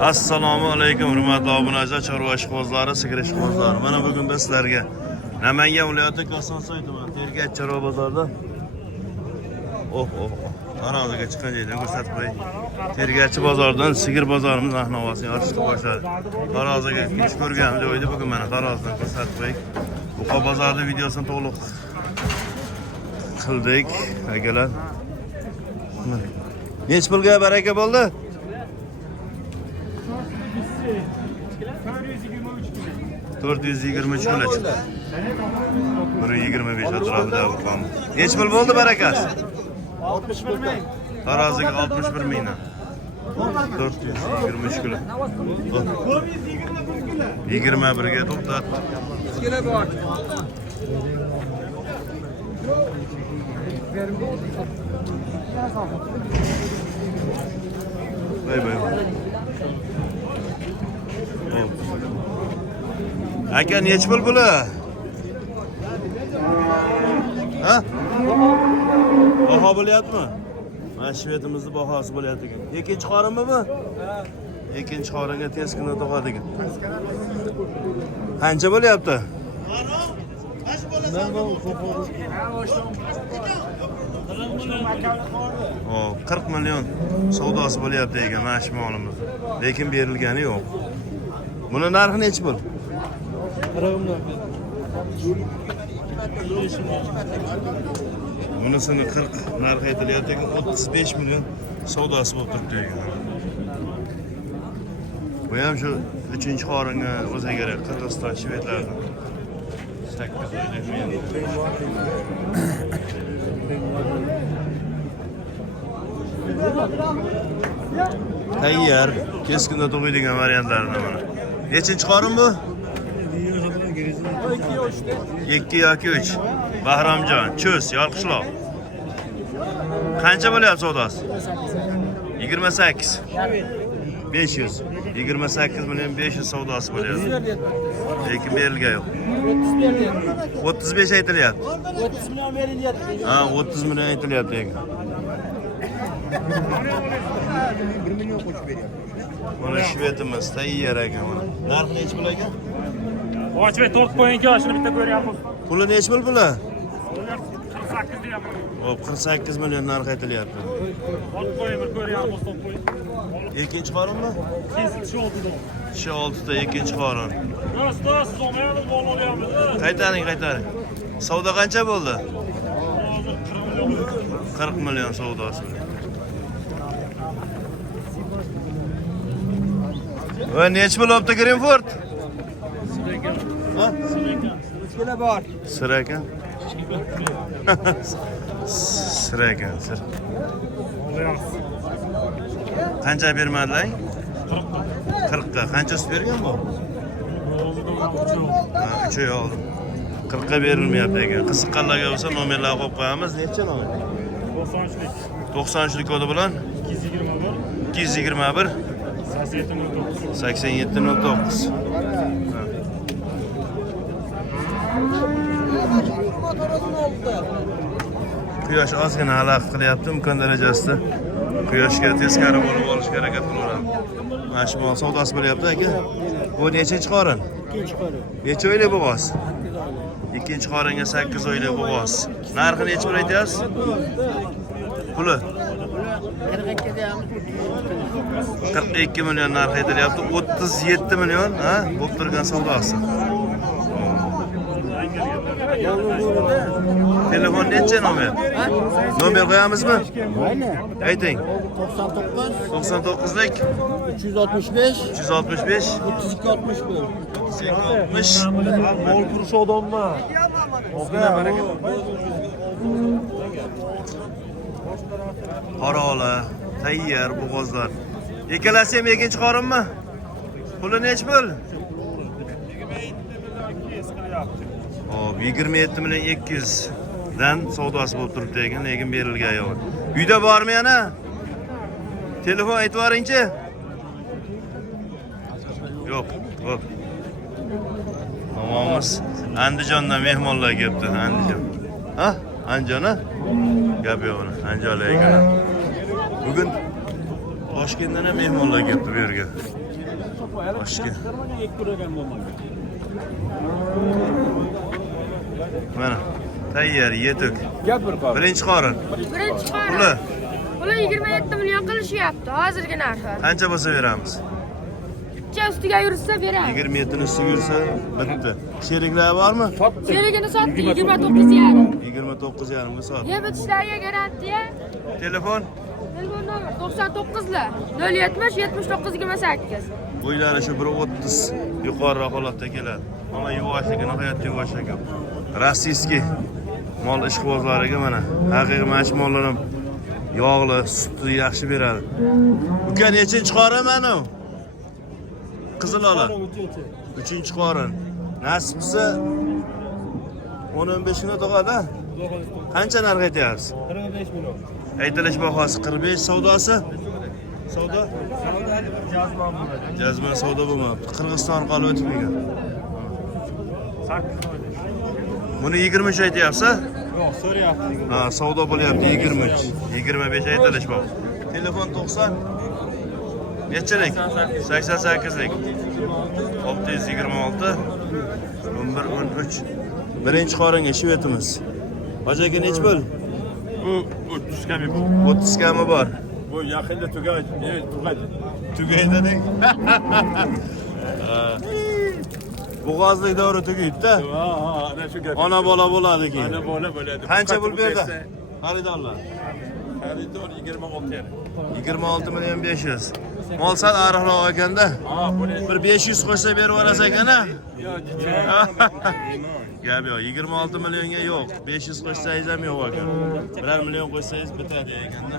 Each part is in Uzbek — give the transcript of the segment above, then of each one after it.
Assalomu alaykum hurmatli obunachilar, chorva ishqibozlari, sigir ishqibozlari. Mana bugun biz sizlarga Namangan viloyati Kosonsoy tumani Tergach chorva bozorida taroziga chiqqan joydan ko'rsatib qo'ying. Tergach bozoridan sigir bozorimiz ahnovasini ochishga boshladi. Taroziga kech ko'rgan joyda bugun mana tarozidan ko'rsatib qo'ying. Buqa bozorda videosini to'liq qildik. Akalar. Nech pulga baraka bo'ldi? 423 kilo chiqdi. 125 atrofida bo'lgan. Nech pul bo'ldi barakasi? 61 ming. Taroziga 61 mingdan. 423 kilo. 21 ga to'xtatdi. Sigiri bor. Bay. Aka nech pul bular? Ha? Baho bo'lyaptimi? Mana shvetimizning bahosi bo'lyapti ekan. Ikkinchi qorinmi bu? Ikkinchi qoringa tezkina tug'adi ekan. Qancha bo'lyapti? 40 million savdosi bo'lyapti ekan mana shu molimiz. Lekin berilgani yo'q. Buni narxi nechi pul? Bunisini 40 narx aytilyapti ekan 35 million savdosi bo'lib turibdi ekan. Bu ham shu 3-qoringa o'zi kerak Qirg'iziston shvedlardan. 8 oylik men. Tayyor, keskinda tug'ilgan variantlardan mana. Nechinchi qorin bu? 2 yoki 3. Bahromjon, Cho's, Yorqishloq. Qancha bo'lyapti savdosi? 28. 500. 28 million 500 savdosi bo'lyapti. Lekin berilgan yo'q. 35 aytilyapti. 30 million berilyapti. Ha, 30 million aytilyapti ekan. 1 million qo'shib beryapti. Mana shvetimiz tayyor ekan mana. Narxi nechi pul ekan? Ochbek 4 qo'yinga shuni bitta ko'ryapmiz. Puli nechi pul bular? 48 deyapmiz. Hop, 48 million narx aytilyapti. 4 qo'yin bir ko'ryapmiz, 4 qo'yin. Ikkinchi qorinmi? Shu oltida. Shu 6 ta ikkinchi qorin. Do'st, zo'mayamiz, bol olyapmiz. Qaytaring. Savdo qancha bo'ldi? Hozir 40 million. 40 million savdosi. Va nechi bo'libdi Greenford? Ha? Ikkala bor. Sir ekan. Sir ekan, sir. Qancha bermadilar? 40 ga. Qancha sut bergan bu? 3 oy oldim. 40 ga berilmayapti ekan. Qiziqqanlarga bo'lsa nomerlarni qo'yib qo'yamiz. Necha nomer? 93lik. 93lik kodi bilan 221 221 8709. Quyosh ozgina halaq qilyapti, imkon darajasida quyoshga teskari bo'lib olishga harakat qilaveramiz. Mana shu mol savdosi bo'lyapti aka. Bu nechinchi qorin? Ikkinchi qorin. Necha oylik bo'g'oz? Ikkinchi qoringa 8 oylik bo'g'oz. Narxi necha pul aytyapsiz? Puli 42 million narx aytilyapti. 37 million, ha? Bo'lib turgan savdosi. Telefon necha nomer? Nomer qo'yamizmi? Ayni. Ayting. 99 99lik 365 365 32 61. 60 Bol kuruş odamma. Qorola, tayyor bo'g'ozlar. Ikkalasi ham ikkinchi qorinmi? Puli nechi pul? 27 million 200 dan savdosi bo'lib turibdi ekan, lekin berilgan yo'q. Uyda bormi yana? Telefon aytib yuboringchi. Yo'q, xo'p. Nomamiz Andijondan mehmonlar kelibdi, Andijon. Ha? Andijon ha? Gap yo'q uni, Andijonlar ekan. Bugun Toshkentdan ham mehmonlar kelibdi bu yerga. Boshqa. Chiqarmagan 2 kilogram bo'lmagan. Mana tayyor yetuk. Gapir qol. Birinchi qorin. Birinchi qora. Puli Puli 27 million qilishyapti. Hozirgi narxi. qancha bo'lsa beramiz? Ikki ustiga yursa beramiz. 27 ni ustiga yursa bitta. Sheriklar bormi? Sherigini sotdi 29 yarim. 29 yarim soat. Yeb itishlariga garantiya. Telefon Telefon nomer 99lar 070 79 28. bo'ylari shu 1.30 yuqoriroq holatda keladi. Mana yuvoshligi, nihoyatda yuvoshligi. Rossiyskiy mol ishqibozlariga mana haqiqiy mana shu mollar ham yog'li, sutni yaxshi beradi. Uka nechinchi qorin mana u? Qizil ola. 3-chi qorin. Nasib qilsa 10-15 kun o'tadi. Qancha narx aytyapsiz? 45 million. Aytilish bahosi 45, savdosi? Savdo? Jazman bo'ladi. Jazman savdo bo'lmayapti. Qirg'iziston qolib o'tmaygan. 8 oylik. Buni 23 aytyapsiz? Yo'q, so'rayapti. Ha, savdo bo'lyapti 23. 25 aytilish bor. Telefon 90 nechilik? 88lik. 626 1113. Birinchi qoringa shvetimiz. Hojaga nech bo'l? Bu 30 kami bu. 30 kami bor. Bu yaqinda tugaydi. Tugaydi. Tugaydi deng. Bo'g'ozlik davri tugaydi-da. Ha, ana shu gap. Ona bola bo'ladi keyin. Ana bola bo'ladi. Qancha pul berdi? Xaridorlar. Xaridor 26 yarim. 26 million 500. Mol sal ariqroq ekanda. Ha, buni Bir 500 qo'shsa berib yuborasiz ekan-a? yo, Gap yo'q, 26 millionga yo'q. 500 qo'shsangiz ham yo'q ekan. 1 million qo'shsangiz bitadi ekanda.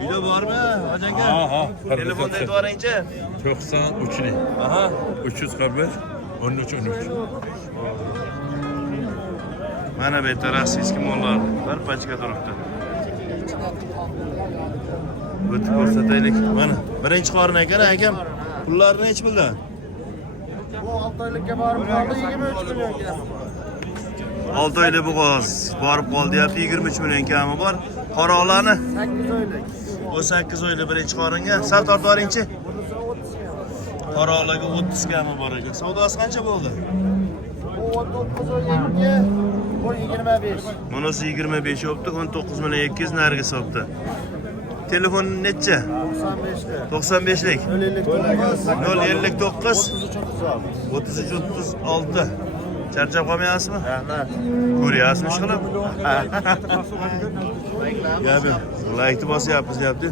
Uyda bormi, hojanga? Ha. Telefonda aytib yuboringchi. 93lik. Aha. 341 13 Mana bu yerda rossiyskiy mollar bir pachka turibdi. O'tib ko'rsataylik. Mana birinchi qorin ekan, akam. Pullarni nech puldan? Bu 6 oylikka borib qoldi 23 million keladi. 6 oylik bo'g'oz borib qoldi, deyapti 23 million kami bor. Qoroqlarni 8 oylik. o 8 oylik birinchi qoringa sal tortib yuboringchi. Qoroqlarga 30 kami bor ekan. Savdosi qancha bo'ldi? Bu 19 oylikka bu 25. Bunisi 25 yopti, 19 million 200 nariga sotdi. Telefon necha? 95 lik. 95lik. 059 059 33 36. Charchab qolmayapsizmi? Ko'ryapsizmi ishqilib? Gapi, like bosyapmiz, deyapti.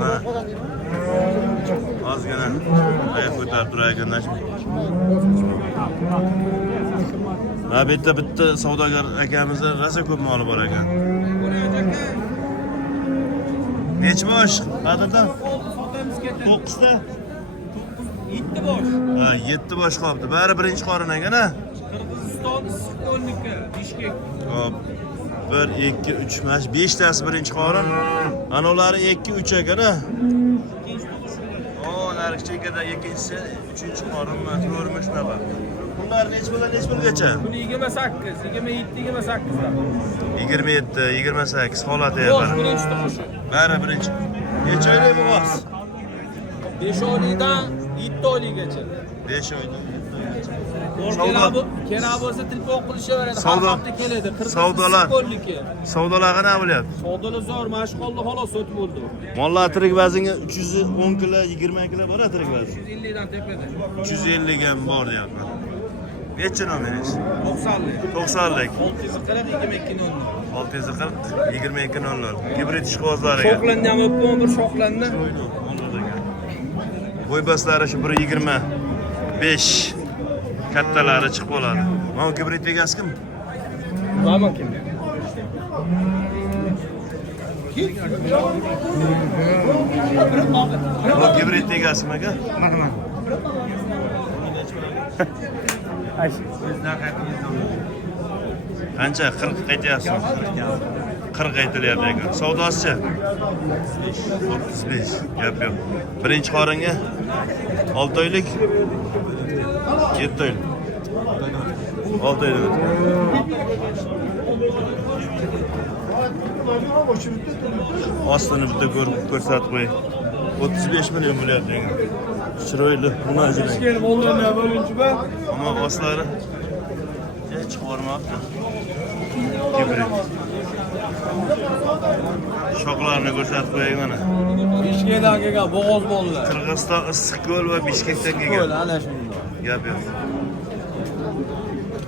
Mana. Ozgina oyoq ko'tarib turar ekan. Ha, bitta savdogar akamizda rosa ko'p moli bor ekan. Nechi bosh? Qadrdan? 9 ta. 7 bosh. Ha, 7 bosh qolibdi. Bari birinchi qorin ekan-a? Qirg'iziston istiqbolniki, Bishkek. Hop. 1 2 3 5 tasi birinchi qorin. Ana ular 2 3 ekan-a? O, narigi chekada ikkinchisi 3-chi qorinmi? To'g'rimi shunaqa? Bunlar nech pulgacha? Buni 28, 27, 28 da. 27, 28 holati Bosh bari. birinchi to'g'ishi. Bari birinchi. Necha oylik bo'g'oz? 5 oylikdan 7 oylikgacha. 5 oylik. Kerak bo'lsa telefon qilishaveradi. Har Savdo- hafta keladi. savdolar. Istiqbolniki. Savdolar qana bo'lyapti? Savdolar zo'r, mashg'ullar xolos o'tib bo'ldi. Mollar tirik vaznga 310 kilo, 20 kilo bor tirik vazn. 150 dan tepada. 350 ham bor deyapman. Necha nomeringiz? 90lik. 90lik. 640 22 00. 640 2200. Gibrid ishqibozlariga. Shoqlanni ham o'pib, bir shoqlanni. Bo'ybaslari shu 125 kattalari chiqib qoladi. Mana gibrid egasi kim? Mana kim? Bu gibrid egasimi aka? Mana. Qancha? 40 qaytyapsiz? 40 aytilyapti ekan. Savdosichi? 35. Gap yo'q. Birinchi qoringa 6 oylik 7 oylik. 6 oylik. Ostini bitta ko'rsatib qo'ying. 35 milyon bo'lyapti. Chiroyli, munajirang. Kelib olganlar bo'linchi ba. Ammo boslari hech chiqarmabdi. Kibrit. Shoqlarni ko'rsatib qo'ying mana. Bishkekdan kelgan bo'g'oz bolalar. Qirg'iziston Issiqko'l va Bishkekdan Qo'l kelgan. ana shunda. Gap yo'q.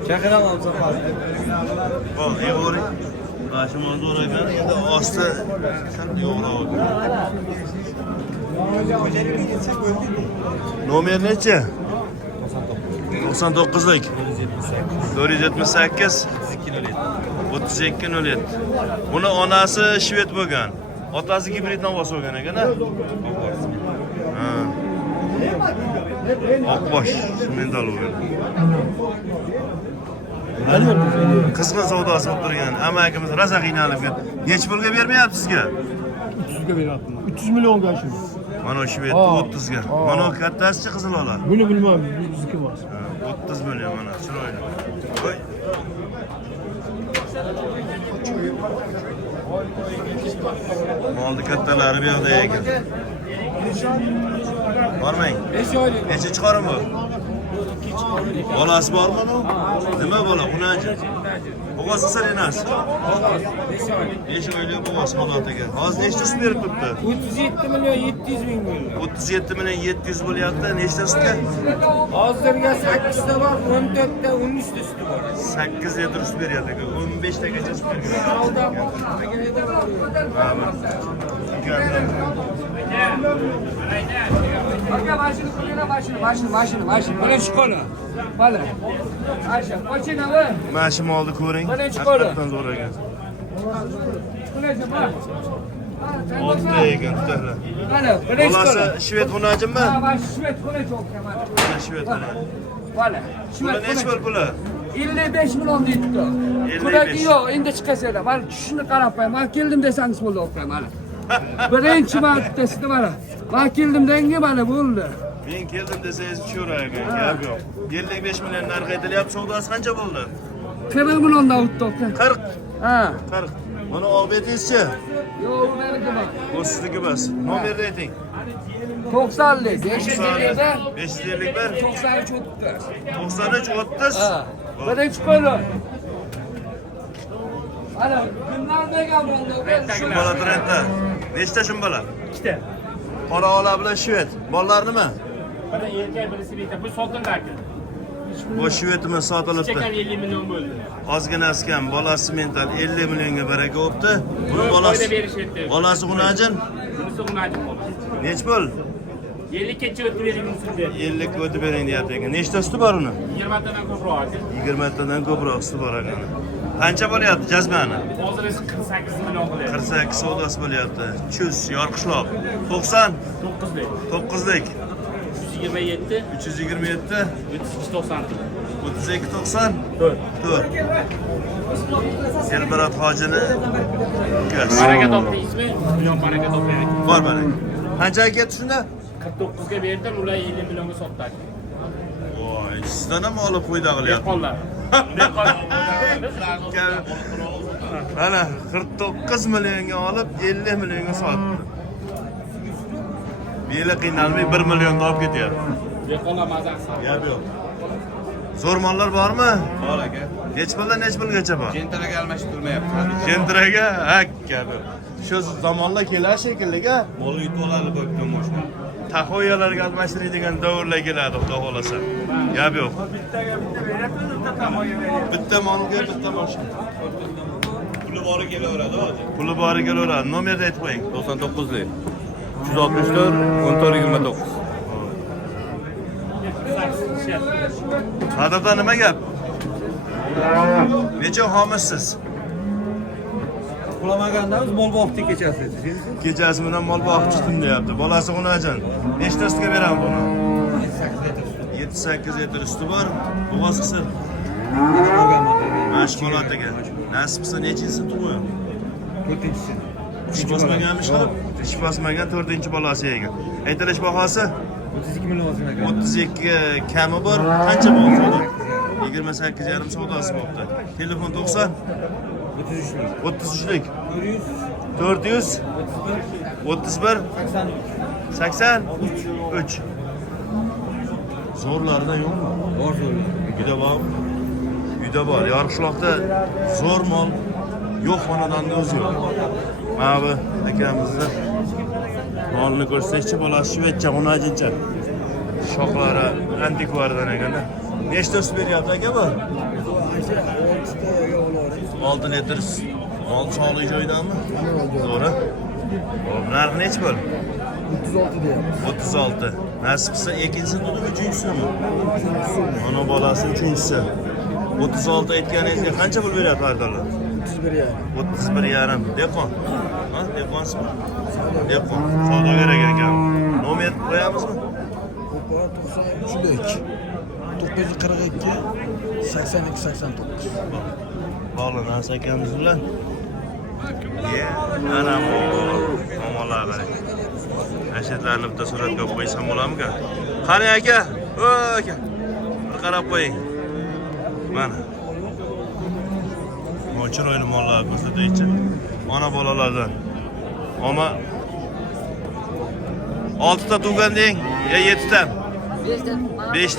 Chaqiraman safar. Bo'l, yevori. Bashim zo'r ekan, endi osti sal yo'g'roq oldi. Nomer necha? 99lik. 478 3207. Buni onasi shved bo'lgan. Otasi gibriddan bosib olgan ekan-a? Ha. Oqbosh, Sumendal bo'lgan. Qizg'in savdosi bo'lib turgan. Amakimiz rosa qiynalib ketdi. Nech pulga bermayapti sizga? 300 ga beryapman. 300 millionga shu. Mana shu yerda 30 ga. Mana kattasi qizaloqlar. Buni bilmayman, bizniki bor. 30 million mana chiroyli. Voy. Molni kattalari bu yoqda ekan. Bormang. 5 oylik. Necha chiqarim bu? Bolasi bormi bu? Nima bola? Unanchi. Bo'g'oz sarinas. 5 oylik. 5 oylik bo'g'oz holatiga. Hozir nechtasi berib turibdi? 37 milyon 700 ming bo'ldi. 37 million 700 bo'lyapti. Nechtasiga? Hozirga 8 ta bor, 14 ta 13 ta suti bor. 8 litr sut beryapti. 15 tagacha sut beryapti. Aka mashina qo'yinglar, mashina. Birinchi qo'li. Mana. Asha, qo'china va. Mana shu molni ko'ring. Birinchi qo'li. Haqiqatan zo'r ekan. Qo'laycha bor. Oltita ekan tutanglar. Mana, birinchi qo'li. Bolasi shved xunajimmi? Ha, mana shved qo'laycha o'qaman. Mana shved xuna. Mana, Puli nechi pul puli? 55 million deydi. 55. Pulaki yo'q, endi chiqasizlar. Mana shuni qarab qo'y. Men keldim desangiz bo'ldi o'qay mana. Birinchi marta sizda mana. Men keldim dengi mana bo'ldi. Men keldim desangiz tushaverar ekan. Gap yo'q. 55 million narx aytilyapti. Savdosi qancha bo'ldi? 40 milliondan o'tdi o'qay. 40. Ha. 40. Mana olbetingizchi? Yo'q, u meniki emas. Bu sizniki emas. Nomerni ayting. 90'lik, 550'de 551 93 o'tdi. 93 30. Ha. Birinchi qo'li. Ana, kimdan degan bo'ldi? Shumbola Trentda. Nechta shumbola? 2 ta. Qora ola bilan shved. Bolalar nima? Biri erkak, birisi beta. Bu sotildi aka. Bu shvedmi sotilibdi. Chekar 50 million bo'ldi. Ozginasi kam, bolasi mental 50 millionga baraka bo'pti. Buni Foyda bolasi berishyapti. bolasi xunajin. Bunisi unajib qoldi. Nech pul? 50 kecha o'tib bering bunisi. 50 ga o'tib bering deyapti ekan. Nechta suti bor uni? 20 tadan ko'proq aka. 20 tadan ko'proq suti bor ekan. Qancha bo'lyapti jazmani? Hozir esa 48 million qilyapti. 48 savdosi bo'lyapti. Chus, yorqishloq. 90, 9lik. 9lik, 127, 327, 3290. 32 90, 4. 4. Elbarat hojini ukasi. Baraka topdingizmi? Million baraka toping. Bor baraka. Qanchaga ketdi shunda? 49 ga berdim, ular 50 millionga sotdi. Voy, sizdan ham olib qo'ydi qilyapti. Dehqonlar. Mana 49 millionga olib 50 millionga sotdi. Beli qiynalmay 1 millionga olib ketyapti. Dehqonlar mazasi. Gap yo'q. Zo'r mollar bormi? Bor aka. Nech puldan nech pulgacha bor? Jentiraga almashib turmayapti. Jentiraga hak kabi. Shu zamonlar kelar shekilli-ga. Molni yutib oladi bo'pti moshina. Tahoyalarga almashtiradigan davrlar keladi, xudo xolasa. Gap yo'q. Bitta molga bitta mashina. Puli bori kelaveradi hozir. Puli bori kelaveradi. Nomerni aytib qo'ying. 99lik. 364 1429. Qadrda nima gap? Necha homisiz? Uxlamaganda biz mol boqdik kechasi. Kechasi bilan mol boqib chiqdim deyapti. Bolasi xunajin. Nechtasiga beraman buni? 7-8 litr suti bor. Bo'g'oz qisib. Mash holatiga. Nasib qilsa nechinchisi tug'uyi? 4-chi. Tish bosmaganmish ham. Tish bosmagan 4-chi bolasi ekan. Aytilish bahosi 32 million olsin aka. 32 kami bor. Qancha bo'ldi? 28,5 savdosi bo'ldi. Telefon 90 33lik. 33lik 400 400 31 83. 83. Zo'rlarida yo'qmi? Bor zo'r. Uyda bormi? Uyda bor. Yorqishloqda zo'r mol yo'q, xonadonda o'zi yo'q. Mana bu akamizni molni ko'rsatishchi, bolasi shvedcha, unajincha. Shoxlari antikvardan ekanda. Nechta sut beryapti aka bu? 6 litr. Mol sog'lik joyidami? To'g'ri. Hop, narxi necha bo'l? 36 deyapmiz. 36. Nasib qilsa ikkinchisi tutib uchinchisimi? Ana bolasi uchinchisi. 36 aytganingizga qancha pul beryapti arzonlar? 31,5. Dehqon. Ha, dehqonsizmi? Dehqon. Savdogar ekan. Nomer qo'yamizmi? 93lik. 942 82 89. Bog'lanamiz akamiz bilan. Ana bu omonlar qarang. Ashadlarni bitta suratga qo'ysam bo'larmikan? Qani aka? O aka. Bir qarab qo'ying. Mana. Bu chiroyli mollar ko'rsataychi. Ona bolalardan. Ama 6 ta tug'gan deng, ya 7 ta? 5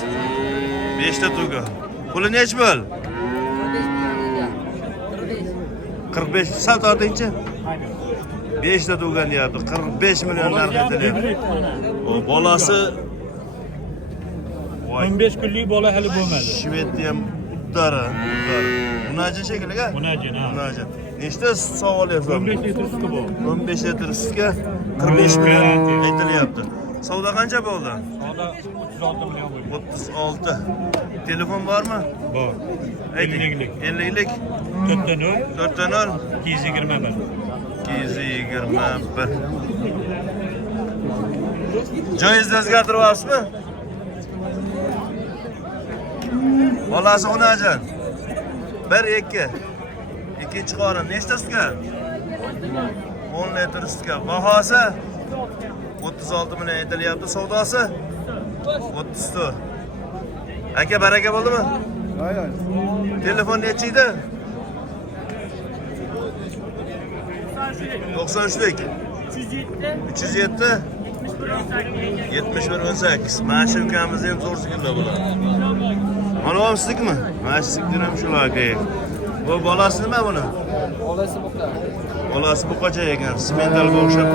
ta tug'gan. Puli nech bo'l? 45 sal tortingchi. 5 ta tug'gan deyapti. 45 million narx aytilyapti. O bolasi 15 kunlik bola hali bo'lmadi. Shvedda ham uddari. Unajin shekilliga? Unajin, ha. Unajin. Nechta sut sog'olyapsiz? 15 litr suti bor. 15 litr sutga 45 million aytilyapti. Savdo qancha bo'ldi? Savdo 36 million bo'ldi. 36. Telefon bormi? Bor. Ayting. 50lik. 4 0 221. 221. Joyingizni o'zgartiryapsizmi? Bolasi Xunajon. 1-2. Ikkinchi qorin nechta sutga? 10 litr sutga. Bahosi 36 million aytilyapti, savdosi 34. Aka baraka bo'ldimi? Hayır. Telefon necha edi? 93lik. 307 71 18. Mana shu ukamizni ham zo'r sigirlar bular. Mana bu siznikmi? Mana shu sigir ham shular aka. Bu bolasi nima buni? Bolasi buqacha ekan, simentalga o'xshab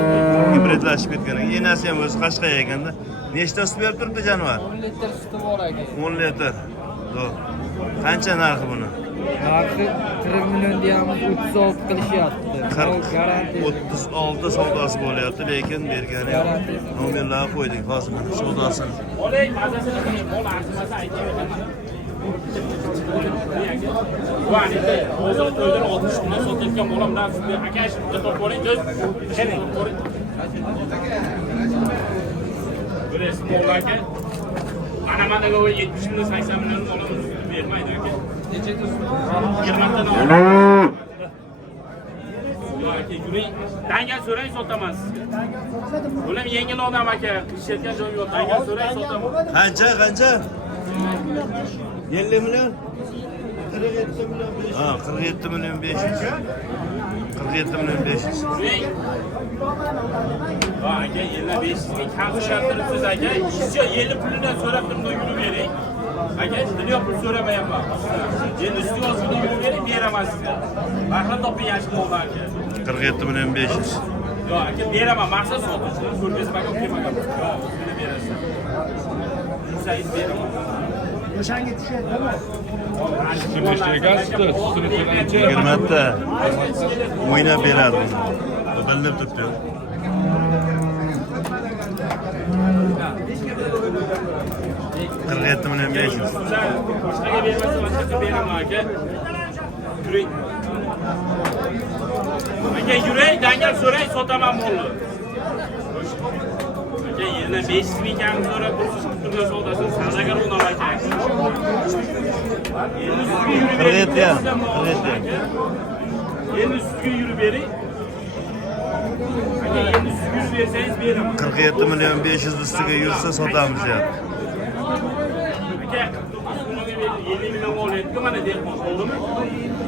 gibridlashib ketgan. Enasi ham o'zi Qashqay ekanda. Nechta sut berib turibdi jonivar? 10 litr suti bor aka. 10 litr. Zo'r. Qancha narxi buni? Narxi 40 million deyamiz, 36 qilishyapti. 40, Garanti. 36 savdosi bo'lyapti, lekin bergani yo'q. Nomerlarni qo'ydik hozir mana savdosini. Olay, mazasini qiling, bola archimasa aytayotgan. Bu anida hozir to'ydan 60 million sotayotgan bolam bilan sizni aka ishni topib oling, do'st. Keling. Bilasiz, bola aka. Ana managa 70 million 80 million olamiz, bermaydi aka. Necha ta? 20 ta olamiz. Aka, yuring. Dangal so'rang, sotaman sizga. Bular yengil odam aka, ishlatgan joyi yo'q. Dangal so'rang, sotaman. Qancha? 50 million? 47 million 500. Ha, 47 million 500. 47 million 500. Ha aka, 500 ming kam shartlarsiz aka. Sizga 50 pulidan so'rab turibdi, yurib bering. Aka, dunyo pul so'ramayapman. Endi usti yozib yurib bering, beraman sizga. Maqsad toping yaxshi bo'ldi aka. 47 million 500. Yo aka, beraman. Maqsad sotuvchilar ko'rgazib aka, kelmagan. Yo, buni berasiz. Siz beraman. Sutini ichirgan sutini so'raychi. 20 ta o'ynab beradi. Bilinib turibdi. Qirq million 500. Boshqaga bermasa, boshqaga beraman aka. Yuring. Aka, yuring, dangal so'rang, sotaman molni. Aka, yana 500 ming kam so'rab tursiz, turgan savdosini savdogar o'rnab aka. Endi sizga yurib bering. 47 ham. Endi sizga yurib bering. Aka, endi sizga yurib bersangiz beraman. 47 million 500 ustiga yursa sotamiz deyapti. Aka, 50 million olyapti, mana dehqon, to'g'rimi?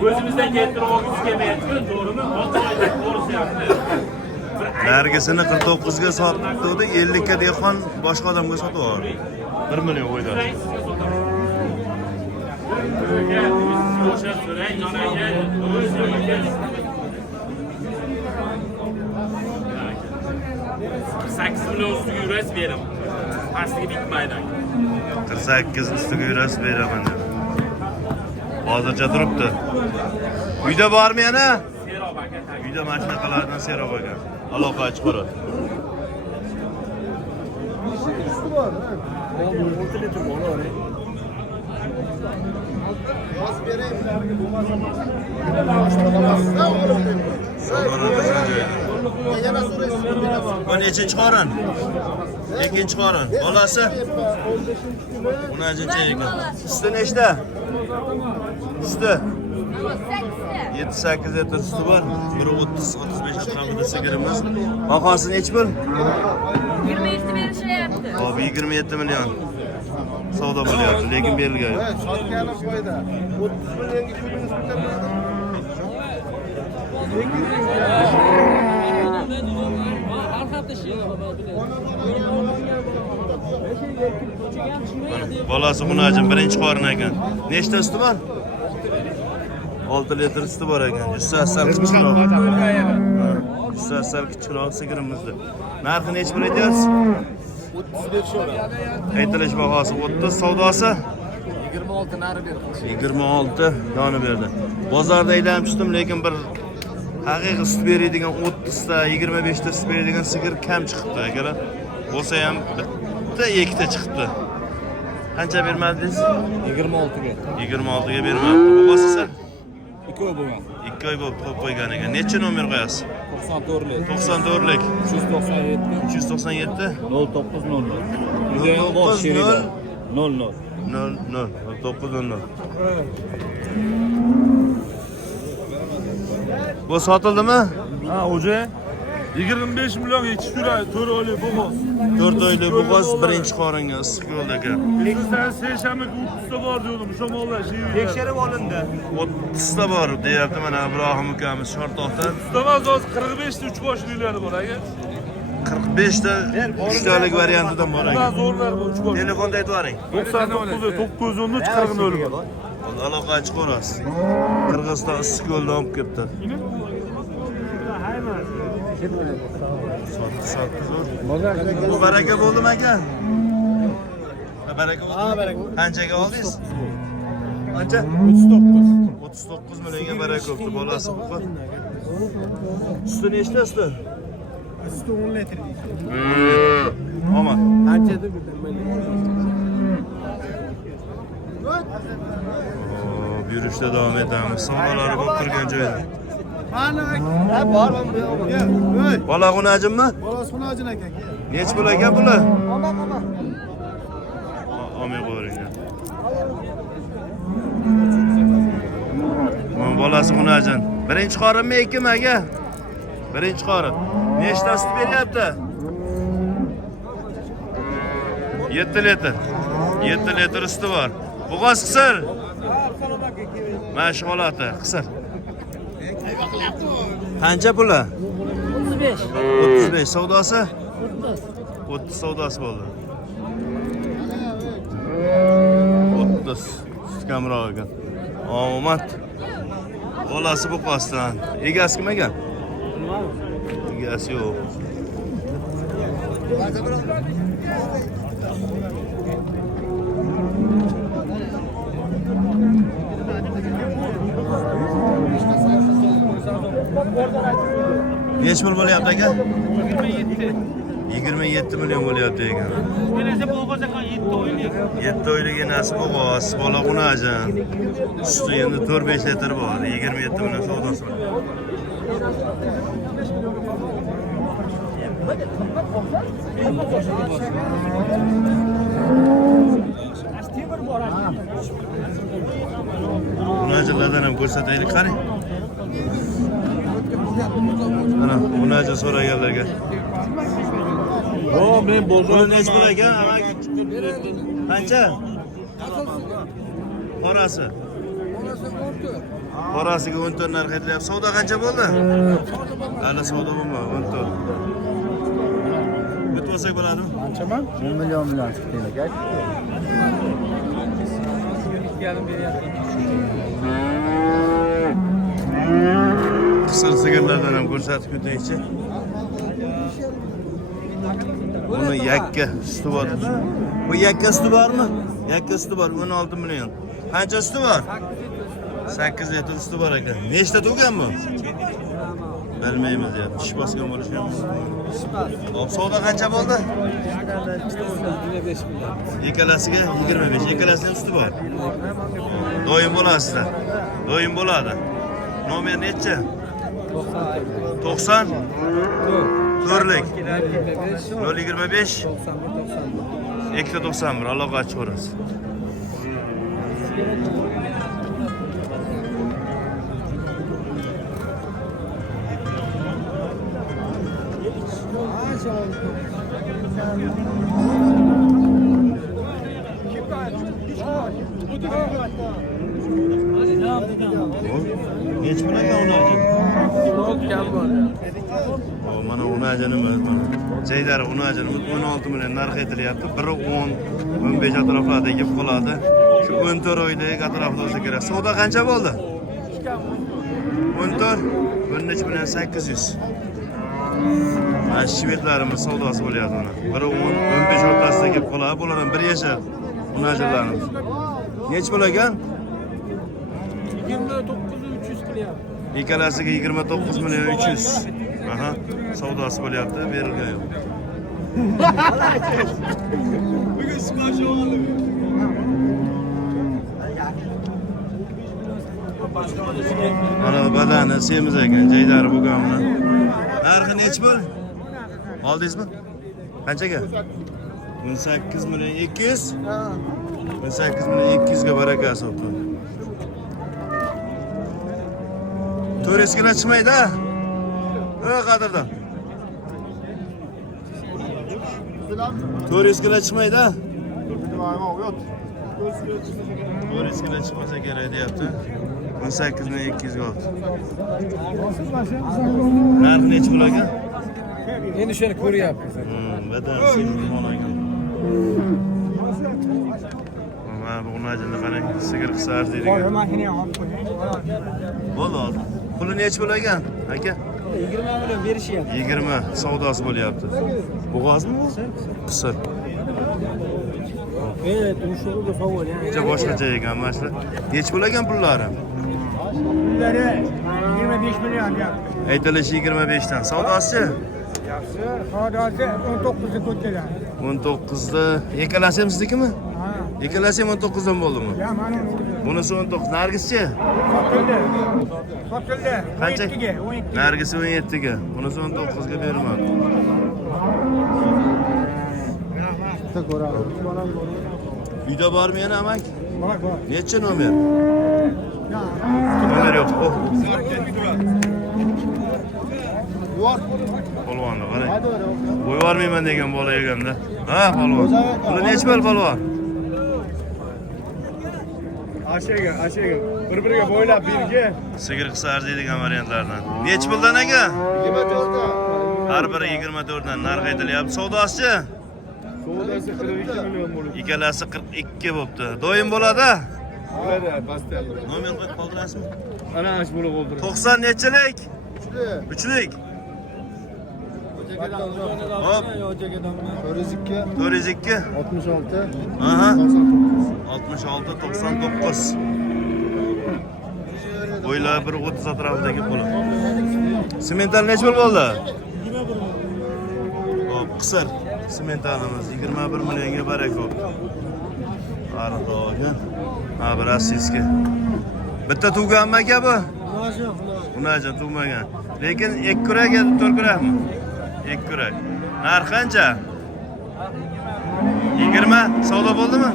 O'zimizdan keltirib olgisi kelmayapti, to'g'rimi? To'g'risi yapti. Nargisini 49 ga sotdi, 50 ga dehqon boshqa odamga sotib yubordi. 1 million qo'ydi. O'sha so'ray, jonaga, sakkiz million ustiga yurasiz beraman. Pastiga bitmaydi. 48 ustiga yurasiz beraman dedi. Hozircha turibdi. Uyda bormi yana? Serob aka. Uyda mashinaqalardan serob ekan. Aloqa chiqaradi. Bas vereyim. Savdoni qilgan joyda. Yana so'raysiz. Bu nechinchi qorin? Ikkinchi qorin. Bolasi? 10-chi ekan. Usti nechta? Usti 7-8 litr suti bor. 1.30-35 chiqamida sigirimiz. Bahosi nechi pul? 27 berishyapti. Hop 27 million. Savdo bo'lyapti, lekin berilgan. Evet, sotganim foyda. 30 millionga ko'ringiz Bolasi Munajim birinchi qorin ekan. Nechta suti bor? 6 litr suti bor ekan. Jussasi kichikroq. Jussasi kichikroq sigirimizda. Narxi necha pul aytyapsiz? 35 so'ra. Aytilish bahosi 30, savdosi 26 nari berdi. 26 doni berdi. Bozorda aylanib chiqdim, lekin bir haqiqiy sut beradigan 30 ta, 25 ta sut beradigan sigir kam chiqibdi akalar. Bo'lsa ham bitta, ikkita chiqibdi. Qancha bermadingiz? 26 ga. 26 ga bermabdi. Bo'lsa 2 oy bo'lgan. 2 oy bo'lib qo'yib qo'ygan ekan. Necha nomer qo'yasiz? 94lik. 94lik. 397 397 0900. 0900 00. 00 900. Bu sotildimi? Ha, o'ja 25 million yetishtiradi, 4 oylik bo'g'oz. 4 oylik bo'g'oz birinchi qoringa issiq yo'lda ekan. Sizdan seshanbaga 30 ta bor dedim, o'sha mollar tekshirib olindi. 30 ta bor deyapti mana Ibrohim ukamiz Shortoqdan. Ustamaz hozir 45 ta 3 boshliklari bor aka. 45 ta 3 talik variantidan bor Bundan ekan. zo'rlar bor 3 bosh. Telefonda aytib yuboring. 99 913 40 bor. Aloqa chiqarasiz. Qirg'iziston issiq yo'ldan olib kelibdi. Bu baraka bo'ldimi aka? Baraka bo'ldi. Ha, baraka. Qanchaga oldingiz? Qancha? 39 millionga baraka bo'ldi. Bolasi bu. Suti nechta suti? Suti 10 litr. Omad. Qanchada Yurishda davom etamiz. Savdolari bo'lib turgan joyda. Mana ha bormi bu yo'q. Bola Xunajimmi? Bolas Xunajin aka. Nech pul ekan puli? Omon. Olmay qo'ying. Mana bolasi Xunajin. Birinchi qorinmi, ikkimi aka? Birinchi qorin. Nechta sut beryapti? 7 litr. 7 litr suti bor. Bo'g'oz qisir. Mashg'uloti qisir. Qancha puli? 35. 35 savdosi? 30 savdosi bo'ldi. 30 kamroq ekan. Omad. Bolasi bu qosdan. Egasi kim ekan? Egasi yo'q. Neç pul bo'lyapti aka? 27. 27 million bo'lyapti ekan. Menese bo'g'oz ekan 7 oylik. 7 oylik enasi bo'g'oz, bola Xunajin. Suti endi 4-5 litr bor. 27 million savdosi bor. Xunajinlardan ham ko'rsataylik, qarang. Mana Xunajin so'raganlarga. Yo, men Buni nech pul ekan? Qancha? Qorasi. Qorasiga 14 narx aytilyapti. Savdo qancha bo'ldi? Hali savdo bo'lmadi, 14. Bitib olsak bo'ladimi? Qanchaman? 1 million chiqdi aka. Qisir sigirlardan ham ko'rsatib o'taychi. Buni yakka suti bor. Bu yakka suti bormi? Yakka suti bor, 16 million. Qancha suti bor? 8 litr suti bor ekan. Nechta tug'gan bu? Bilmaymiz ya. Tish bosgan bo'lishi ham mumkin. Hop, savdo qancha bo'ldi? 25 million. Ikkalasiga 25. Ikkalasining suti bor. Doim bo'lasizlar. Doim bo'ladi. Nomer necha? 90 To'rlik 025 291 aloqa ochib ko'rasiz. Nech pul ekan uni ajin? Mana uni ajini Jaydar uni ajini 16 million narx aytilyapti. Biri 10, 15 atroflarda yeb qoladi. Shu 14 oydagi atrofda bo'lsa kerak. Savdo qancha bo'ldi? 14, 13 million 800. Mana shvedlarimiz savdosi bo'lyapti mana. Biri 10, 15 o'rtasida yeb qoladi. Bulardan bir yashar uni ajinlarimiz. Nech pul ekan? 29300 qilyapti. Ikkalasiga 29 million 300. Aha, savdosi bo'lyapti, berilgan yo'q. Bugun smash oldi. Mana badani semiz ekan, jaydari bo'lganmi? Narxi nech pul? Oldingizmi? Qanchaga? 18 million 200. 18 million 200 ga barakasi bo'ldi. Turistlar chiqmaydi. Qadrdon. Turistlar chiqmaydi. Turistlar chiqmasa kerak deyapti. 18 million 200 ga oldi. Narxi nech pul ekan? Endi shuni ko'ryapmiz. Badan semiz ekan. Mana bu najini qarang, sigir qisar deydigan. Bo'ldi. Puli nech pul ekan, aka? 20 million berishyapti. 20 savdosi bo'lyapti. Bo'g'ozmi bu? Qisir. Tumshug'iga savol, Juda boshqacha ekan mana shu. Nech pul ekan pullari? Pullari 25 million deyapti. Aytilishi 25 dan. Savdosi? Yaxshi, savdosi 19 ga ko'tariladi. 19 da. Ikkalasi ham siznikimi? Ha. Ikkalasi ham 19 dan bo'ldimi? Ya, mana Bunisi 19. Nargischi? Sotildi. Qancha? 17 ga, 17. Nargisi 17 ga. Bunisi 19 ga bermadi. Uyda bormi yana amak? Bor. Necha nomer? Nomer yo'q. Oh. Polvonni qarang. Bo'y bormayman degan bola eganda. Ha, polvon. Buni nech pul polvon? Ashaga. Bir-biriga bo'ylab birga. Sigir qisa arziydigan variantlardan. Nech puldan aka? 24 ta. Har biri 24 dan narx aytilyapti. Savdosi? Savdosi 42 million bo'ldi. Ikkalasi 42 bo'pti. Doim bo'ladi? Bo'ladi, pastel. Nomer qo'yib qoldirasizmi? Ana ash bo'lib qoldi. 90 nechilik? Uchlik. Hop. 402, 402. 66, Aha. 99. 66 99. Bo'ylar 130 atrofidagi bola. Semental nech pul bo'ldi? 21 million. Hop, qisir. Sementalimiz 21 millionga baraka. Arzon. Ha, bir rossiyskiy. Bitta tug'ganmi aka bu? Unajon tug'magan. Lekin ek kurak ya, to'rt kurakmi? Ek kurak. Narx qancha? 20 savdo bo'ldimi?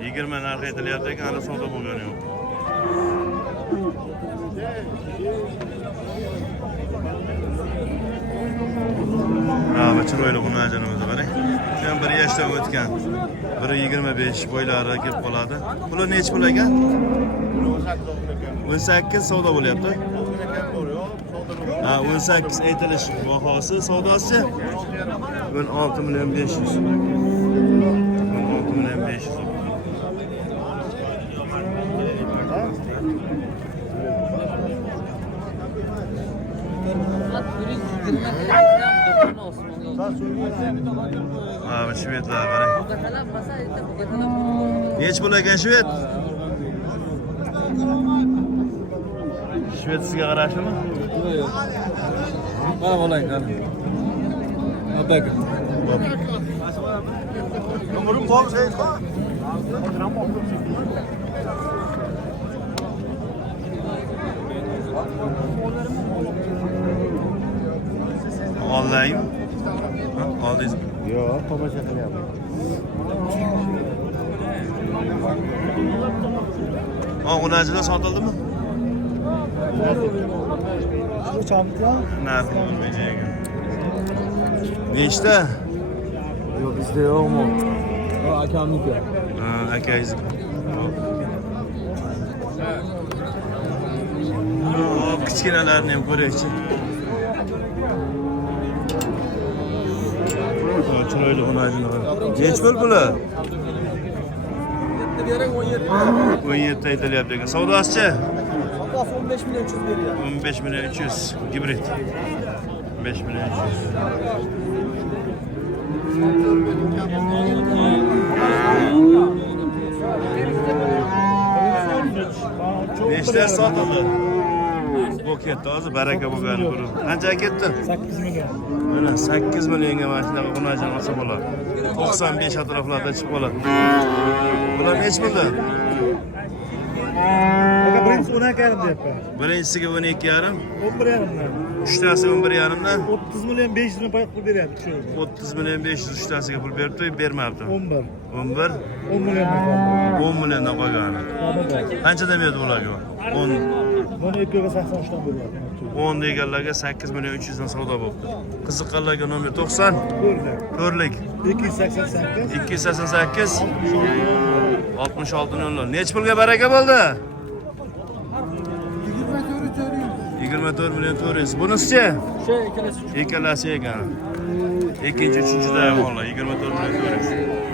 20 narx aytilyapti ekan, hali savdo bo'lgani yo'q. Ha, chiroyli unajonimizni qarang. Sen bir yaşdan o'tgan. 1.25 bo'ylari kelib qoladi. Bular necha pul ekan? 18 savdo bo'lyapti. Ha, 18 aytilish bahosi, savdosi 16 million 500. 16 million 500. Ha, bu shvedlar qarang. Necha pul ekan shved? Shved sizga qarashlimi? Mana olayım qani. Bak. Umurum bol şey. Olayım. Aldınız mı? Yok, tomaşa qilyapman. Oğunachilar sotildimi? Bu çamtya? Narxi bo'lmaydi. Nechta? Yok bizde yok mu? O akamniki. Ha, akangiz. Hop, kichkinalarni ham ko'raychi. Chiroyli xonajini qara. Necha pul bular? 17 aytilyapti ekan. Savdosi-chi? Sabah 15 milyon 300 veriyor. 15 million 300 gibrid. 5 million 300. Nechta sotildi? Bu ketdi, hozir baraka bo'lgani ko'rib. Qancha ketdi? 8 milyon. Mana 8 millionga mana shunaqa xonajin olsa bo'ladi. 95 atroflarda chiqib qoladi. Bular necha pulda? Aka birinchisi 12,5 deyapman. Birinchisiga 12,5, 11,5'dan. uchtasi 11,5dan, 30 milyon 500 bin pul beryapti. 30 million 500 uchtasiga pul beribdi, bermabdi. 11. 11, 10 milyondan qoldi. 10 milliondan qolgani. Qancha demaydi ularga? 10 Buni 283 dan beryapti. 10 deganlarga 8 million 300 dan savdo bo'libdi. Qiziqqanlarga nomer 90, Ko'rdi. ko'rlik 288. 288 66 nollar. Necha pulga baraka bo'ldi? 24 million 400. Bunisi-chi? Şey ikilisi. Ikkalasi ekan. Ikkinchi, uchinchida ham o'g'li 24 million 400.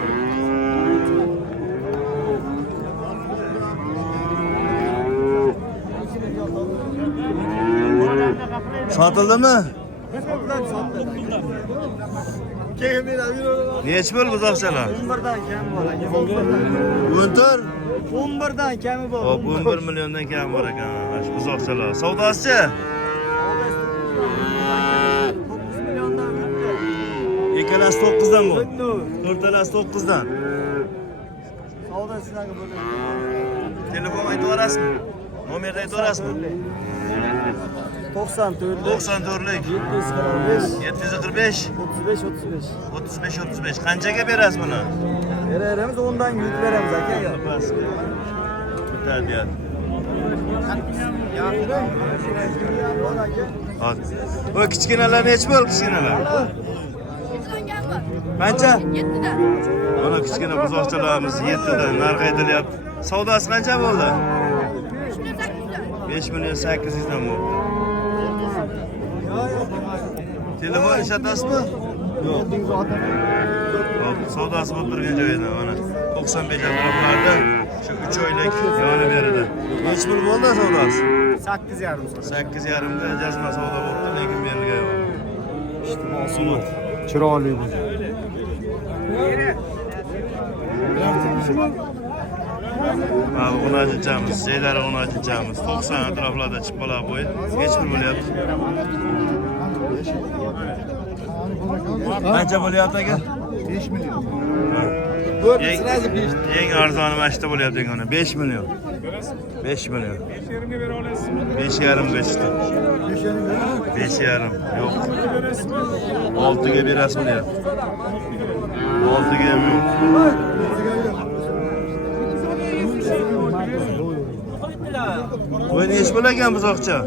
Sotildimi? Necha pul buzoqchalar? 11'dan kami bor. 14. 11'dan kami bor. Hop, 11 milliondan kam bor ekan. Shu buzoqchalar. Savdosi-chi? 9 milyondan bitti. Ikkalasi 9dan bu. To'rtalasi 9dan. Savdo sizlarga bo'ladi. Telefon aytib berasizmi? Nomerni aytib berasizmi? 94 94lik 745 745 35 35. Qanchaga berasiz buni? Veremiz ondan yük veremiz aka ya. Bitta deyapti. Hadi. O kichkinalar necha pul kichkinalar? Qancha? 7'den. Mana kichkina buzoqchalarimiz 7dan narx aytilyapti. Savdosi qancha bo'ldi? 5 million 800 dan bo'ldi. Telefon ishlatasizmi? Yo'q. Hop, savdosi bo'lib turgan joyida mana 95 atroflarda shu 3 oylik yonib berdi. Necha pul bo'ldi savdosi? 8,5 8,5 ga jazma savdo bo'ldi, lekin berilgan yo'q. so'm. Chiroyli bu. Ha, uni ajitamiz, joylari uni ajitamiz. 90 atroflarda chiqib qoladi bo'yi. Necha pul bo'lyapti? Qancha bo'lyapti aka? 5 milyon. Eng arzoni mana shunda bo'lyapti ekan. 5 million. 5 million. 5,5 ga chiqdi. 5,5. Yo'q. 6 ga berasizmi deyapti. 6 ga ham yo'q. Qo'y nechi pul ekan buzoqcha?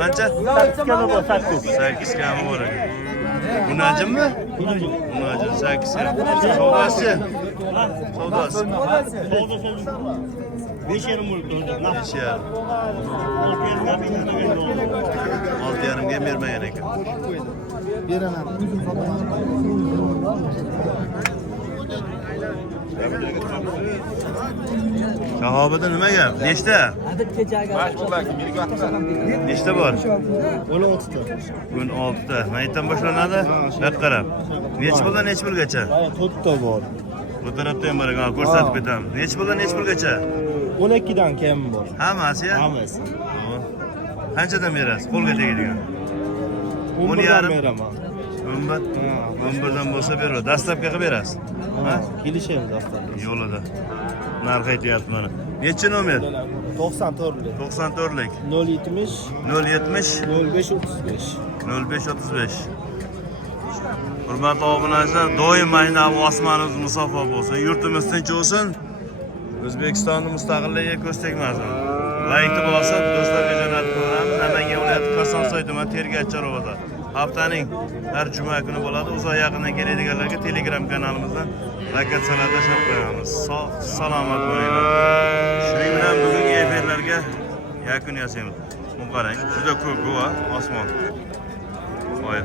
Qancha? 8 kami bor ekan. Bu najimmi? Bu najim 8 kam. Savdosi? Savdosi. 5,5 bo'libdi. 6,5 ga bermagan ekan. Beraman. Shahobada nima gap? Nechta? Nechta bor? 16 ta. 16 ta. Maydan boshlanadi? Yoq qarab. Nech puldan nech pulgacha? 4 ta bor. Bu tarafda ham bor ekan, ko'rsatib ketaman. Nech puldan nech pulgacha? 12 dan kam bor. Hammasi-ya? Hammasi. Qanchadan berasiz? Qo'lga tegadigan. 10 dan beraman. 11 dan bo'lsa beradi. Dastlabki qilib berasiz. Ha? Kelishamiz avtomobil. Yo'lida. Narx aytyapti mana. Necha nomer? 94lik. 94lik. 070 070 0535. 0535. Hurmatli obunachilar, doim mana bu osmonimiz musafo bo'lsin, yurtimiz tinch bo'lsin. O'zbekistonning mustaqilligiga ko'z tegmasin. Laykni bosib, do'stlarga jo'natib qo'yamiz. Namangan viloyati Kosonsoy tumani Tergach Charovada. Haftaning har juma kuni bo'ladi. Uzoq yaqindan keladiganlarga Telegram kanalimizdan rakat sanada tashlab qo'yamiz. Sog' salomat bo'linglar. Shuning bilan bugungi efirlarga yakun yasaymiz. Bu qarang, juda ko'p va osmon. Voy.